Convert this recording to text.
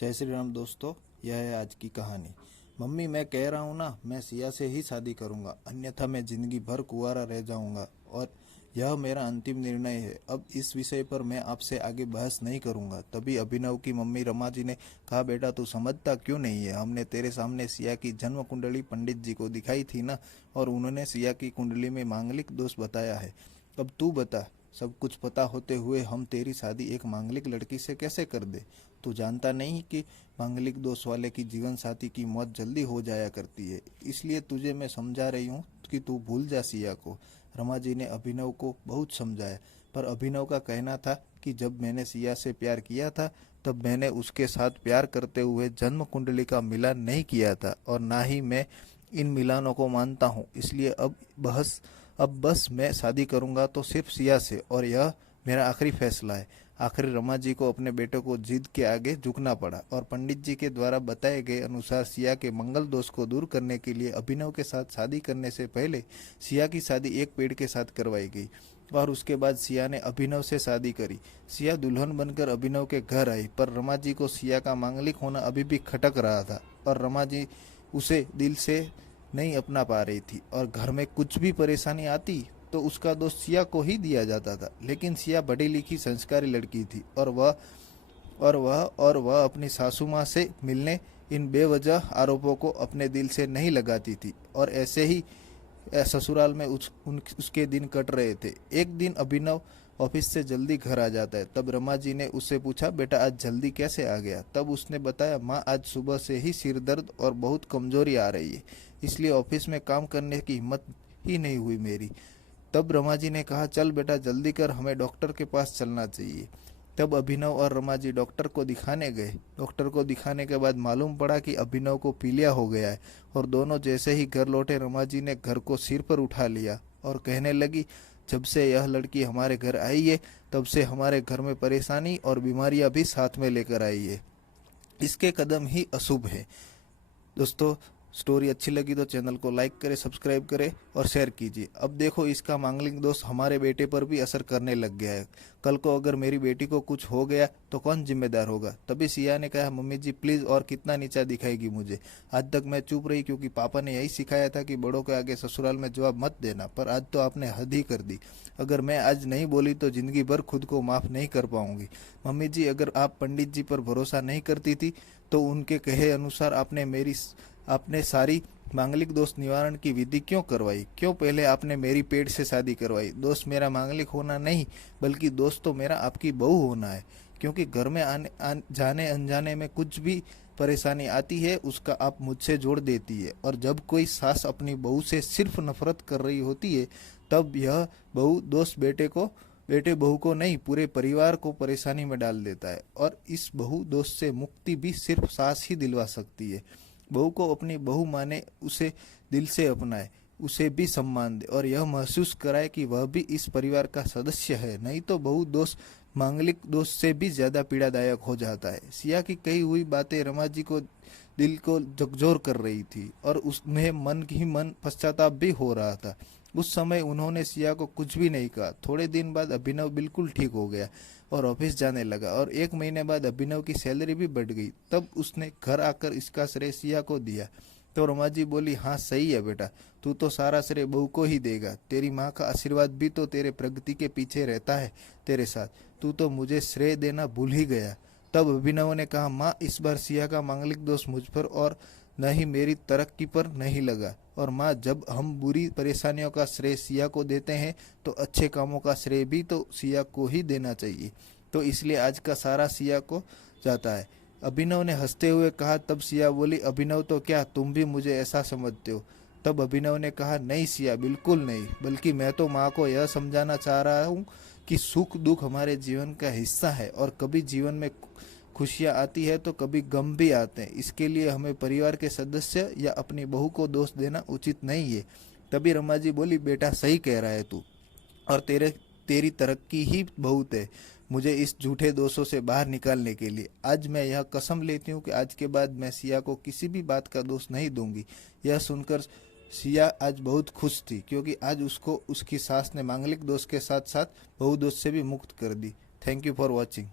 जय श्री राम दोस्तों, यह है आज की कहानी। मम्मी, मैं कह रहा हूँ ना, मैं सिया से ही शादी करूँगा, अन्यथा मैं ज़िंदगी भर कुंवारा रह जाऊँगा और यह मेरा अंतिम निर्णय है। अब इस विषय पर मैं आपसे आगे बहस नहीं करूँगा। तभी अभिनव की मम्मी रमा जी ने कहा, बेटा तू समझता क्यों नहीं है? हमने तेरे सामने सिया की जन्म कुंडली पंडित जी को दिखाई थी ना, और उन्होंने सिया की कुंडली में मांगलिक दोष बताया है। अब तू बता, सब कुछ पता होते हुए हम तेरी शादी एक मांगलिक लड़की से कैसे कर दे? तू जानता नहीं कि मांगलिक दोष वाले की जीवन साथी की मौत जल्दी हो जाया करती है। इसलिए तुझे मैं समझा रही हूँ कि तू भूल जा सिया को। रमा जी ने अभिनव को बहुत समझाया, पर अभिनव का कहना था कि जब मैंने सिया से प्यार किया था तब मैंने उसके साथ प्यार करते हुए जन्म कुंडली का मिलान नहीं किया था, और ना ही मैं इन मिलानों को मानता हूँ। इसलिए अब बस मैं शादी करूँगा तो सिर्फ सिया से, और यह मेरा आखिरी फैसला है। आखिर रमा जी को अपने बेटे को जिद के आगे झुकना पड़ा, और पंडित जी के द्वारा बताए गए अनुसार सिया के मंगल दोष को दूर करने के लिए अभिनव के साथ शादी करने से पहले सिया की शादी एक पेड़ के साथ करवाई गई, और उसके बाद सिया ने अभिनव से शादी करी। सिया दुल्हन बनकर अभिनव के घर आई, पर रमा जी को सिया का मांगलिक होना अभी भी खटक रहा था, और रमा जी उसे दिल से नहीं अपना पा रही थी, और घर में कुछ भी परेशानी आती तो उसका दोष सिया को ही दिया जाता था। लेकिन सिया पढ़ी लिखी संस्कारी लड़की थी, और वह अपनी सासू माँ से मिलने इन बेवजह आरोपों को अपने दिल से नहीं लगाती थी, और ऐसे ही ससुराल में उसके दिन कट रहे थे। एक दिन अभिनव ऑफिस से जल्दी घर आ जाता है। तब रमा जी ने उससे पूछा, बेटा आज जल्दी कैसे आ गया? तब उसने बताया, माँ आज सुबह से ही सिर दर्द और बहुत कमजोरी आ रही है, इसलिए ऑफिस में काम करने की हिम्मत ही नहीं हुई मेरी। तब रमा जी ने कहा, चल बेटा जल्दी कर, हमें डॉक्टर के पास चलना चाहिए। तब अभिनव और रमा जी डॉक्टर को दिखाने गए। डॉक्टर को दिखाने के बाद मालूम पड़ा कि अभिनव को पीलिया हो गया है, और दोनों जैसे ही घर लौटे रमा जी ने घर को सिर पर उठा लिया और कहने लगी, जब से यह लड़की हमारे घर आई है तब से हमारे घर में परेशानी और बीमारियां भी साथ में लेकर आई है। इसके कदम ही अशुभ है। दोस्तों, स्टोरी अच्छी लगी तो चैनल को लाइक करें, सब्सक्राइब करें और शेयर कीजिए। अब देखो, इसका मांगलिक दोष हमारे बेटे पर भी असर करने लग गया है। कल को अगर मेरी बेटी को कुछ हो गया तो कौन जिम्मेदार होगा? तभी सिया ने कहा, मम्मी जी प्लीज, और कितना नीचा दिखाएगी मुझे? आज तक मैं चुप रही क्योंकि पापा ने यही सिखाया था कि बड़ों के आगे ससुराल में जवाब मत देना, पर आज तो आपने हद ही कर दी। अगर मैं आज नहीं बोली तो जिंदगी भर खुद को माफ नहीं कर पाऊंगी। मम्मी जी, अगर आप पंडित जी पर भरोसा नहीं करती थी तो उनके कहे अनुसार आपने सारी मांगलिक दोष निवारण की विधि क्यों करवाई? क्यों पहले आपने मेरी पेट से शादी करवाई? दोष मेरा मांगलिक होना नहीं, बल्कि दोष तो मेरा आपकी बहू होना है, क्योंकि घर में जाने अनजाने में कुछ भी परेशानी आती है उसका आप मुझसे जोड़ देती है, और जब कोई सास अपनी बहू से सिर्फ नफरत कर रही होती है तब यह बहू दोष बेटे बहू को नहीं, पूरे परिवार को परेशानी में डाल देता है। और इस बहू दोष से मुक्ति भी सिर्फ सास ही दिलवा सकती है। बहू को अपनी बहू माने, उसे दिल से अपनाए, उसे भी सम्मान दे, और यह महसूस कराए कि वह भी इस परिवार का सदस्य है। नहीं तो बहू दोष मांगलिक दोष से भी ज्यादा पीड़ादायक हो जाता है। सिया की कही हुई बातें रमा जी को दिल को झकझोर कर रही थी, और उसमें मन ही मन पश्चाताप भी हो रहा था। उस समय उन्होंने सिया को कुछ भी नहीं कहा। थोड़े दिन बाद अभिनव बिल्कुल ठीक हो गया और ऑफिस जाने लगा, और 1 महीने बाद अभिनव की सैलरी भी बढ़ गई। तब उसने घर आकर इसका श्रेय सिया को दिया। तो रमा जी बोली, हाँ सही है बेटा, तू तो सारा श्रेय बहू को ही देगा। तेरी माँ का आशीर्वाद भी तो तेरे प्रगति के पीछे रहता है तेरे साथ। तू तो मुझे श्रेय देना भूल ही गया। तब अभिनव ने कहा, माँ इस बार सिया का मांगलिक दोष मुझ पर और न ही मेरी तरक्की पर नहीं लगा। और माँ, जब हम बुरी परेशानियों का श्रेय सिया को देते हैं तो अच्छे कामों का श्रेय भी तो सिया को ही देना चाहिए। तो इसलिए आज का सारा सिया को जाता है। अभिनव ने हंसते हुए कहा। तब सिया बोली, अभिनव तो क्या तुम भी मुझे ऐसा समझते हो? तब अभिनव ने कहा, नहीं सिया, बिल्कुल नहीं, बल्कि मैं तो माँ को यह समझाना चाह रहा हूँ कि सुख दुख हमारे जीवन का हिस्सा है, और कभी जीवन में खुशियाँ आती है तो कभी गम भी आते हैं। इसके लिए हमें परिवार के सदस्य या अपनी बहू को दोष देना उचित नहीं है। तभी रमा जी बोली, बेटा सही कह रहा है तू, और तेरी तरक्की ही बहुत है मुझे इस झूठे दोषों से बाहर निकालने के लिए। आज मैं यह कसम लेती हूँ कि आज के बाद मैं सिया को किसी भी बात का दोष नहीं दूंगी। यह सुनकर सिया आज बहुत खुश थी, क्योंकि आज उसको उसकी सास ने मांगलिक दोष के साथ साथ बहु दोष से भी मुक्त कर दी। Thank you for watching.